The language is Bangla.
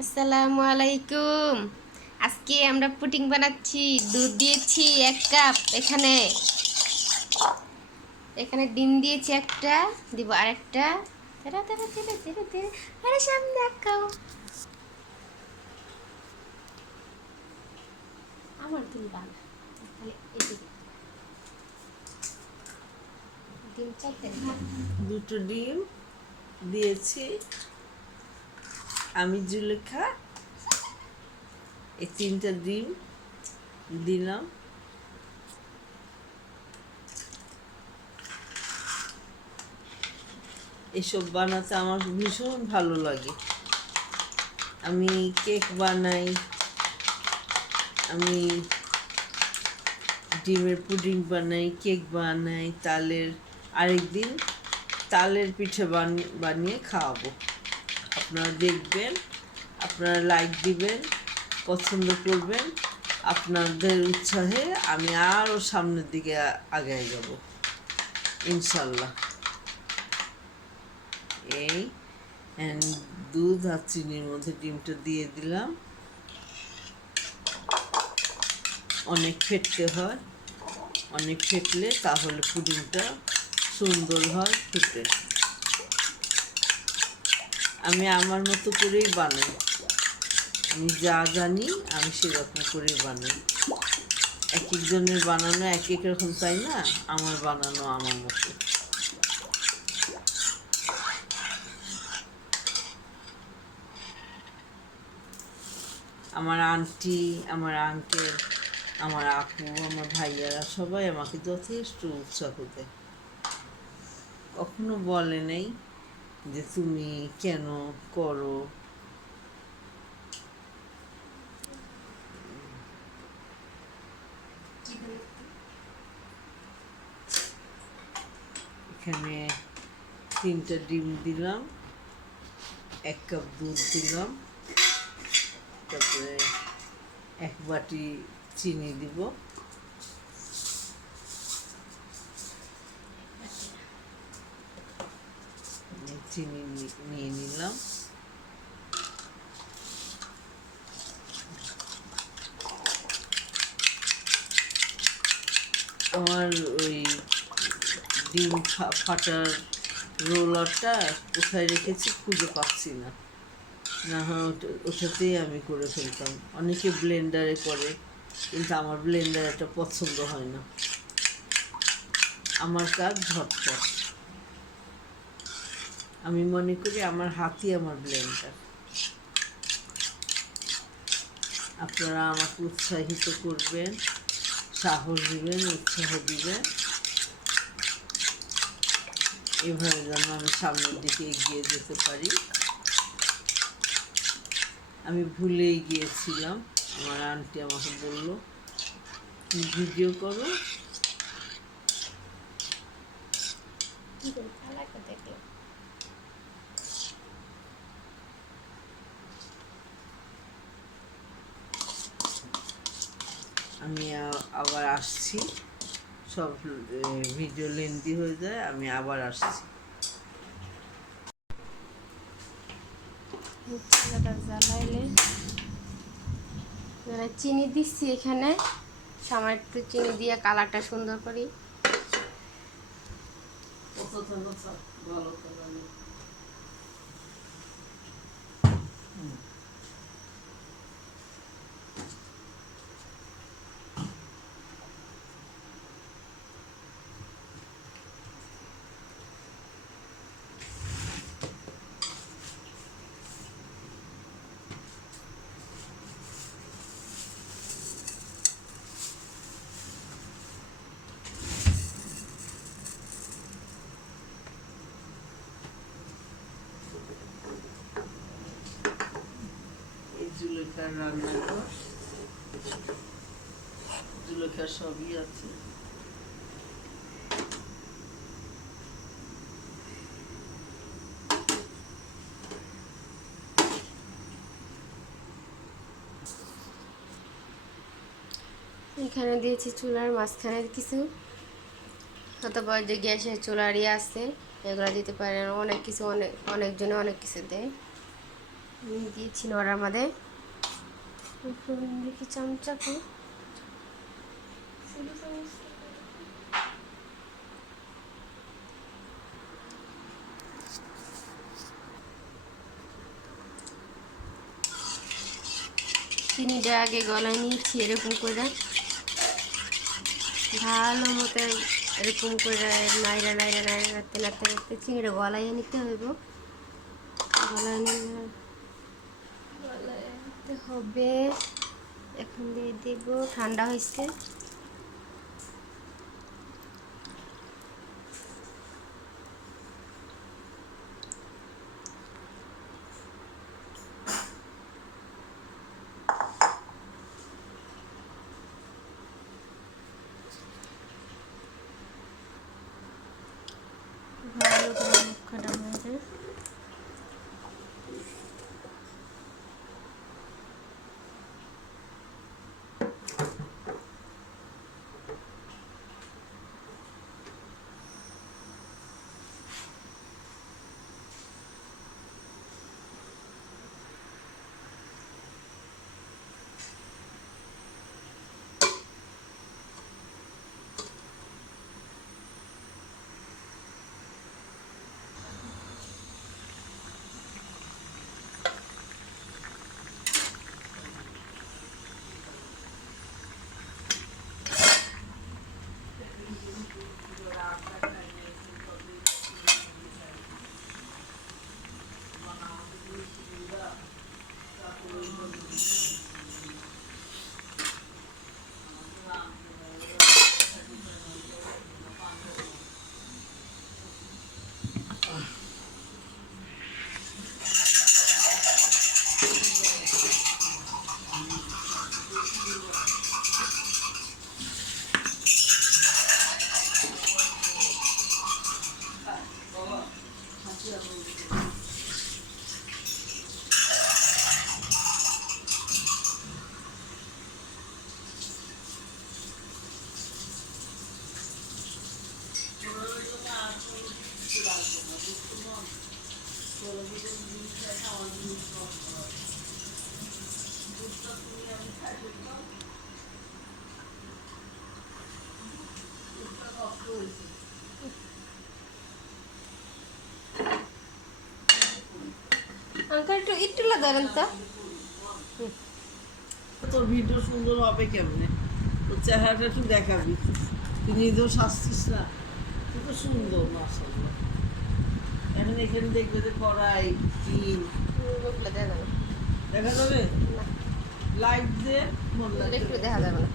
আসসালামু আলাইকুম। আজকে আমরা পুডিং বানাচ্ছি। দুধ দিয়েছি 1 কাপ। এখানে এখানে ডিম দিয়েছি একটা, দিব আরেকটা। তেরা তেরা তেরা তেরা তেরা। আরে সামনে দেখাও। আমার দুল বানা তাহলে এদিকে ডিম চাইতে দুটো ডিম দিয়েছি আমি, জুলেখা। এই 3টা ডিম দিলাম। এসব বানাতে আমার ভীষণ ভালো লাগে। আমি কেক বানাই, আমি ডিমের পুডিং বানাই, কেক বানাই, আরেকদিন তালের পিঠে বানিয়ে খাওয়াবো। আপনারা দেখবেন, আপনারা লাইক দিবেন, পছন্দ করবেন। আপনাদের উৎসাহে আমি আরও সামনের দিকে আগায় যাব ইনশাল্লাহ। এই দুধ আর চিনির মধ্যে ডিমটা দিয়ে দিলাম। অনেক ফেটতে হয়, অনেক ফেটলে তাহলে পুডিংটা সুন্দর হয় খেতে। আমি আমার মতো করেই বানাই, আমি যা জানি আমি সেরকম করেই বানাই। এক একজনের বানানো এক এক রকম, তাই না? আমার বানানো আমার মতো। আমার আন্টি, আমার আঙ্কেল, আমার আপু, আমার ভাইয়ারা সবাই আমাকে যথেষ্ট উৎসাহ দেয়। কখনো বলে নেই যে তুমি কেন করো। এখানে 3টা ডিম দিলাম, 1 কাপ দুধ দিলাম, তারপরে 1 বাটি চিনি দিব। চিনি নিয়ে নিলাম। আমার ওই ডিম ফাটার রোলারটা কোথায় রেখেছি খুঁজে পাচ্ছি না, না হয় ওটাতেই আমি করে ফেলতাম। অনেকে ব্লেন্ডারে করে, কিন্তু আমার ব্লেন্ডার এটা পছন্দ হয় না। আমার কাজ ঝটপট। আমি মনে করি আমার হাতই আমার ব্লেন্ডার। আপনারা আমাকে উৎসাহিত করবেন, সাহস দিবেন, উৎসাহ দিবেন, এভাবে যেন আমি সামনের দিকে এগিয়ে যেতে পারি। আমি ভুলেই গিয়েছিলাম, আমার আন্টি আমাকে বলল তুমি ভিডিও করো। আমি আবার আসছি, সব ভিডিও লেন্দি হয়ে যায়, আমি আবার আসছি। জ্বালাইলে চিনি দিচ্ছি এখানে, সামান্য একটু চিনি দিয়ে কালারটা সুন্দর করি। এই জুলেখার রান্নাঘর, জুলেখার সবই আছে। এখানে দিয়েছি চুলার মাঝখানে কিছু, অথবা যে গ্যাসের চুলারই আছে এগুলো দিতে পারেন। অনেক কিছু, অনেকজনে অনেক কিছু দেয়। দিয়েছি নড়ার মধ্যে দেখি চামচাকে চিনিটা আগে গলায় নিয়েছি এরকম করে ভালো মতো এরকম করে নাইরা নাইরা নাইরা নাড়তে নাড়তে নাড়তে চিনিটা গলায় নিতে হইব গলায় নিতে হবে এখন দিয়ে দেব ঠান্ডা হয়েছে ভালো করে মুখটা হয়ে আঙ্কেল একটু ধরেন তো তোর ভিডিও সুন্দর হবে কেমনে তোর চেহারাটা একটু দেখাবি তুই নিজেও শাস্তিস না তুই তো সুন্দর মাশাআল্লাহ এখন এখানে দেখবে যে কড়াই ডিম দেখা যাবে না লাইট দিয়ে মন একটু দেখা যাবে না